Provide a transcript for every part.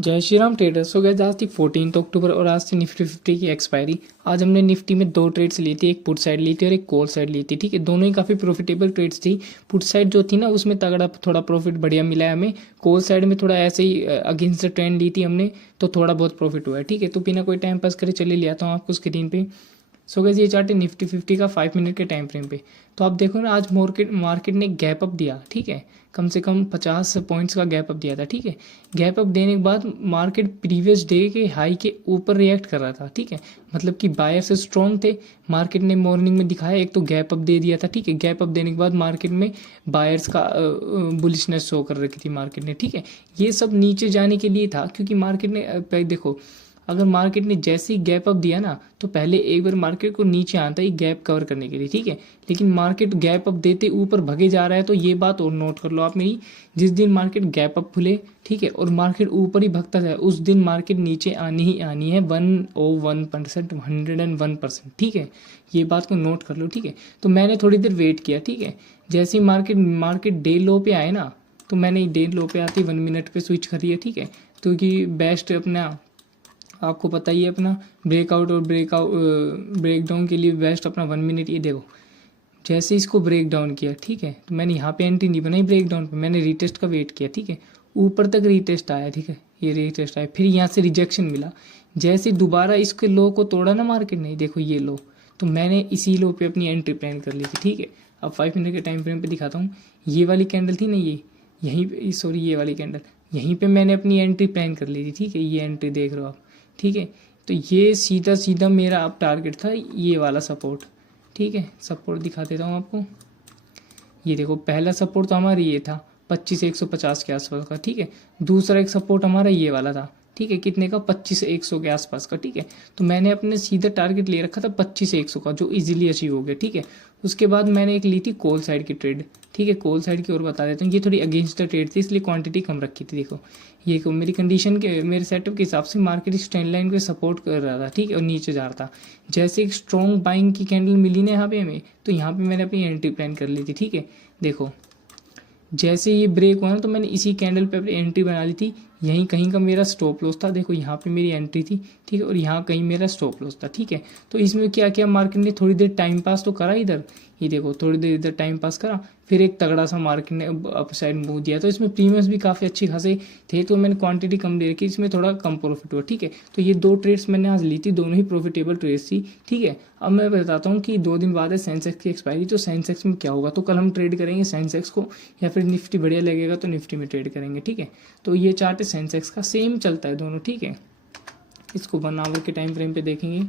जय श्री राम ट्रेडर्स। हो गया आज थी 14 अक्टूबर और आज थी निफ्टी 50 की एक्सपायरी। आज हमने निफ्टी में दो ट्रेड्स ली थी, एक पुट साइड ली थी और एक कॉल साइड ली थी। ठीक है, दोनों ही काफ़ी प्रॉफिटेबल ट्रेड्स थी। पुट साइड जो थी ना उसमें तगड़ा थोड़ा प्रॉफिट बढ़िया मिला है हमें। कॉल साइड में थोड़ा ऐसे ही अगेंस्ट द ट्रेंड ली थी हमने, तो थोड़ा बहुत प्रॉफिट हुआ है। ठीक है, तो बिना कोई टाइम पास करे चले लिया था आपको स्क्रीन पे। सो गैस ये चार्ट है निफ्टी 50 का 5 मिनट के टाइम फ्रेम पे। तो आप देखो ना, आज मार्केट ने गैप अप दिया। ठीक है, कम से कम 50 पॉइंट्स का गैप अप दिया था। ठीक है, गैप अप देने के बाद मार्केट प्रीवियस डे के हाई के ऊपर रिएक्ट कर रहा था। ठीक है, मतलब कि बायर से स्ट्रॉन्ग थे। मार्केट ने मॉर्निंग में दिखाया, एक तो गैप अप दे दिया था। ठीक है, गैप अप देने के बाद मार्केट में बायर्स का बुलिशनेस शो कर रखी थी मार्केट ने। ठीक है, ये सब नीचे जाने के लिए था, क्योंकि मार्केट ने देखो, अगर मार्केट ने जैसे ही गैप अप दिया ना, तो पहले एक बार मार्केट को नीचे आता है गैप कवर करने के लिए। ठीक है, लेकिन मार्केट गैप अप देते ऊपर भगे जा रहा है। तो ये बात और नोट कर लो आप मेरी, जिस दिन मार्केट गैप अप खुले, ठीक है, और मार्केट ऊपर ही भगता जाए, उस दिन मार्केट नीचे आनी ही आनी है 101%, 101%। ठीक है, ये बात को नोट कर लो। ठीक है, तो मैंने थोड़ी देर वेट किया। ठीक है, जैसे ही मार्केट डे लो पे आए ना, तो मैंने डे लो पे आती 1 मिनट पे स्विच करी है। ठीक है, क्योंकि बेस्ट अपना आपको पता ही है, अपना ब्रेकआउट और ब्रेक डाउन के लिए बेस्ट अपना 1 मिनट। ये देखो, जैसे इसको ब्रेक डाउन किया, ठीक है, तो मैंने यहाँ पे एंट्री नहीं बनाई ब्रेक डाउन पे, मैंने रीटेस्ट का वेट किया। ठीक है, ऊपर तक रीटेस्ट आया। ठीक है, ये रीटेस्ट आया, फिर यहाँ से रिजेक्शन मिला। जैसे दोबारा इसके लो को तोड़ा ना मार्केट ने, देखो ये लो, तो मैंने इसी लो पे अपनी एंट्री प्लान कर ली थी। ठीक है, अब 5 मिनट के टाइम फ्रेम पे दिखाता हूँ। ये वाली कैंडल थी ना, यहीं पे, सॉरी ये वाली कैंडल, यहीं पे मैंने अपनी एंट्री प्लान कर ली थी। ठीक है, ये एंट्री देख रहे हो आप। ठीक है, तो ये सीधा सीधा मेरा अब टारगेट था ये वाला सपोर्ट। ठीक है, सपोर्ट दिखा देता हूँ आपको। ये देखो, पहला सपोर्ट तो हमारा ये था 25,150 के आसपास का। ठीक है, दूसरा एक सपोर्ट हमारा ये वाला था। ठीक है, कितने का, 25,100 के आसपास का। ठीक है, तो मैंने अपने सीधा टारगेट ले रखा था 25,100 का, जो इजीली अचीव हो गया। ठीक है, उसके बाद मैंने एक ली थी कॉल साइड की ट्रेड। ठीक है, कॉल साइड की और बता देता हूँ, ये थोड़ी अगेंस्ट द ट्रेड थी, इसलिए क्वांटिटी कम रखी थी। देखो, ये को मेरी कंडीशन के, मेरे सेटअप के हिसाब से मार्केट इस ट्रेंड लाइन को सपोर्ट कर रहा था। ठीक है, और नीचे जा रहा था। जैसे एक स्ट्रॉन्ग बाइंग की कैंडल मिली ना यहाँ पे हमें, तो यहाँ पे मैंने अपनी एंट्री प्लान कर ली थी। ठीक है, देखो, जैसे ये ब्रेक हुआ ना, तो मैंने इसी कैंडल पे अपनी एंट्री बना ली थी। यहीं कहीं का मेरा स्टॉप लॉस था। देखो, यहाँ पे मेरी एंट्री थी। ठीक है, और यहाँ कहीं मेरा स्टॉप लॉस था। ठीक है, तो इसमें क्या किया मार्केट ने, थोड़ी देर टाइम पास तो करा इधर, ये देखो थोड़ी देर इधर टाइम पास करा, फिर एक तगड़ा सा मार्केट ने अप साइड मूव दिया। तो इसमें प्रीमियम्स भी काफ़ी अच्छी खासे थे, तो मैंने क्वांटिटी कम दे रखी, इसमें थोड़ा कम प्रॉफिट हुआ। ठीक है, तो ये दो ट्रेड्स मैंने आज ली थी, दोनों ही प्रॉफिटेबल ट्रेड्स थी। ठीक है, अब मैं बताता हूँ कि 2 दिन बाद है सेंसेक्स की एक्सपायरी, तो सेंसेक्स में क्या होगा। तो कल हम ट्रेड करेंगे सेंसेक्स को, या फिर निफ्टी बढ़िया लगेगा तो निफ्टी में ट्रेड करेंगे। ठीक है, तो ये चार्ट है सेंसेक्स का, सेम चलता है दोनों। ठीक है, इसको 1 आवर के टाइम फ्रेम पे देखेंगे,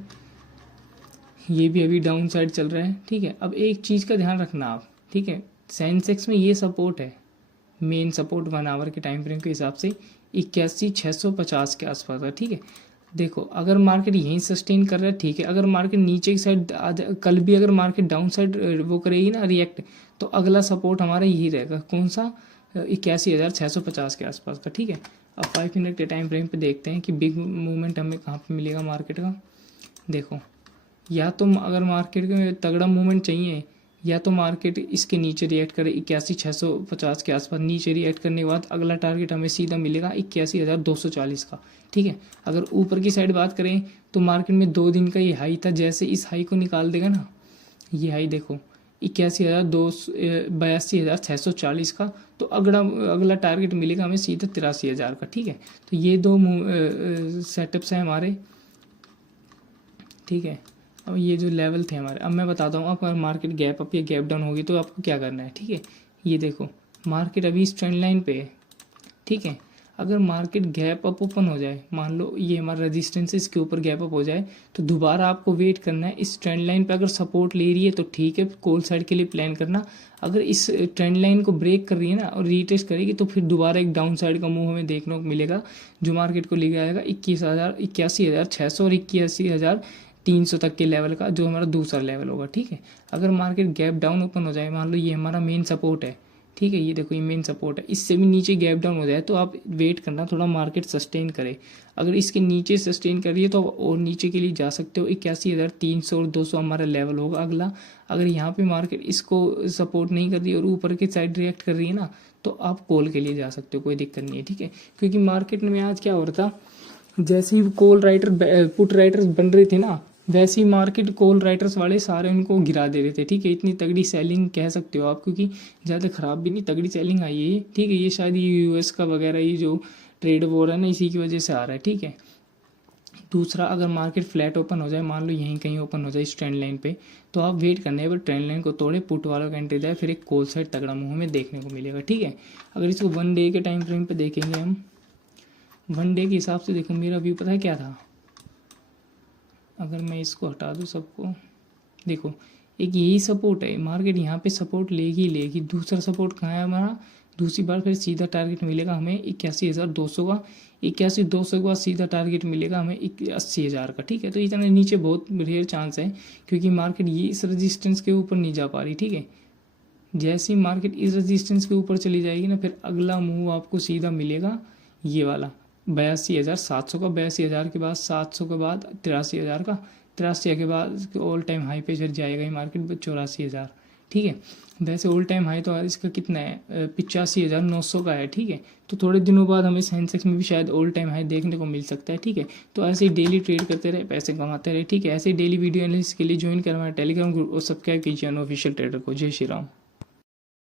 ये भी अभी डाउन साइड चल रहा है। ठीक है, अब एक चीज़ का ध्यान रखना आप। ठीक है, सेंसेक्स में ये सपोर्ट है, मेन सपोर्ट 1 आवर के टाइम फ्रेम के हिसाब से 81,650 के आसपास है। ठीक है, देखो, अगर मार्केट यहीं सस्टेन कर रहा है, ठीक है, अगर मार्केट नीचे की साइड कल भी अगर मार्केट डाउन साइड वो करेगी ना रिएक्ट, तो अगला सपोर्ट हमारा यही रहेगा। कौन सा, 81,650 के आसपास का। ठीक है, अब 5 मिनट के टाइम फ्रेम पे देखते हैं कि बिग मूवमेंट हमें कहाँ पे मिलेगा मार्केट का। देखो, या तो अगर मार्केट में तगड़ा मूवमेंट चाहिए, या तो मार्केट इसके नीचे रिएक्ट करे 81,650 के आसपास, नीचे रिएक्ट करने के बाद अगला टारगेट हमें सीधा मिलेगा 81,240 का। ठीक है, अगर ऊपर की साइड बात करें, तो मार्केट में 2 दिन का ये हाई था, जैसे इस हाई को निकाल देगा ना, ये हाई देखो 82,640 का, तो अगला टारगेट मिलेगा हमें सीधा 83,000 का। ठीक है, तो ये दो सेटअप्स हैं हमारे। ठीक है, अब ये जो लेवल थे हमारे, अब मैं बताता हूँ आपको, अगर मार्केट गैप अप या गैप डाउन होगी तो आपको क्या करना है। ठीक है, ये देखो, मार्केट अभी इस ट्रेंड लाइन पे है। ठीक है, अगर मार्केट गैप अप ओपन हो जाए, मान लो ये हमारा रेजिस्टेंस है, इसके ऊपर गैप अप हो जाए, तो दोबारा आपको वेट करना है। इस ट्रेंड लाइन पे अगर सपोर्ट ले रही है तो ठीक है, कॉल साइड के लिए प्लान करना। अगर इस ट्रेंड लाइन को ब्रेक कर रही है ना और रीटेस्ट करेगी, तो फिर दोबारा एक डाउन साइड का मूव हमें देखने को मिलेगा, जो मार्केट को लेके आएगा 81,600 और 81,300 तक के लेवल का, जो हमारा दूसरा लेवल होगा। ठीक है, अगर मार्केट गैप डाउन ओपन हो जाए, मान लो ये हमारा मेन सपोर्ट है। ठीक है। ये देखो ये मेन सपोर्ट है, इससे भी नीचे गैप डाउन हो जाए तो आप वेट करना थोड़ा मार्केट सस्टेन करे। अगर इसके नीचे सस्टेन कर रही है तो और नीचे के लिए जा सकते हो। 81,300 और 200 हमारा लेवल होगा अगला। अगर यहाँ पे मार्केट इसको सपोर्ट नहीं कर रही और ऊपर की साइड रिएक्ट कर रही है ना, तो आप कॉल के लिए जा सकते हो, कोई दिक्कत नहीं है, ठीक है। क्योंकि मार्केट में आज क्या हो रहा था, जैसे ही कॉल राइटर पुट राइटर्स बन रहे थे ना, वैसे ही मार्केट कॉल राइटर्स वाले सारे उनको गिरा दे रहे थे, ठीक है। इतनी तगड़ी सेलिंग कह सकते हो आप, क्योंकि ज़्यादा ख़राब भी नहीं, तगड़ी सेलिंग आई है ये, ठीक है। ये शायद यूएस का वगैरह ये जो ट्रेड वॉर है ना, इसी की वजह से आ रहा है, ठीक है। दूसरा, अगर मार्केट फ्लैट ओपन हो जाए, मान लो यहीं कहीं ओपन हो जाए इस ट्रेंड लाइन पे, तो आप वेट करना है, पर ट्रेंड लाइन को तोड़े, पुट वालों का एंट्री जाए, फिर एक कॉल साइड तगड़ा मुंह में देखने को मिलेगा, ठीक है। अगर इसको 1 डे के टाइम फ्रेम पे देखेंगे हम, 1 डे के हिसाब से देखो, मेरा व्यू पता है क्या था। अगर मैं इसको हटा दूँ सबको, देखो एक यही सपोर्ट है, मार्केट यहाँ पे सपोर्ट लेगी लेगी। दूसरा सपोर्ट कहाँ है हमारा, दूसरी बार फिर सीधा टारगेट मिलेगा हमें 81,200 का। 81,200 के बाद सीधा टारगेट मिलेगा हमें 80,000 का, ठीक है। तो इतना नीचे बहुत रेयर चांस है, क्योंकि मार्केट ये इस रजिस्टेंस के ऊपर नहीं जा पा रही, ठीक है। जैसे ही मार्केट इस रजिस्टेंस के ऊपर चली जाएगी ना, फिर अगला मूव आपको सीधा मिलेगा ये वाला 82,700 का। 82,000 के बाद 700 के बाद 83,000 का। 83 के बाद ऑल टाइम हाई पे फिर जाएगा ये मार्केट 84,000, ठीक है। वैसे ऑल टाइम हाई तो इसका कितना है, 85,900 का है, ठीक है। तो थोड़े दिनों बाद हमें सेंसेक्स में भी शायद ऑल टाइम हाई देखने को मिल सकता है, ठीक है। तो ऐसे ही डेली ट्रेड करते रहे, पैसे कमाते रहे, ठीक है। ऐसे ही डेली वीडियो एनालिसिस के लिए ज्वाइन करना टेलीग्राम ग्रुप और सब्सक्राइब कीजिए अनऑफिशियल ट्रेडर को। जय श्री राम।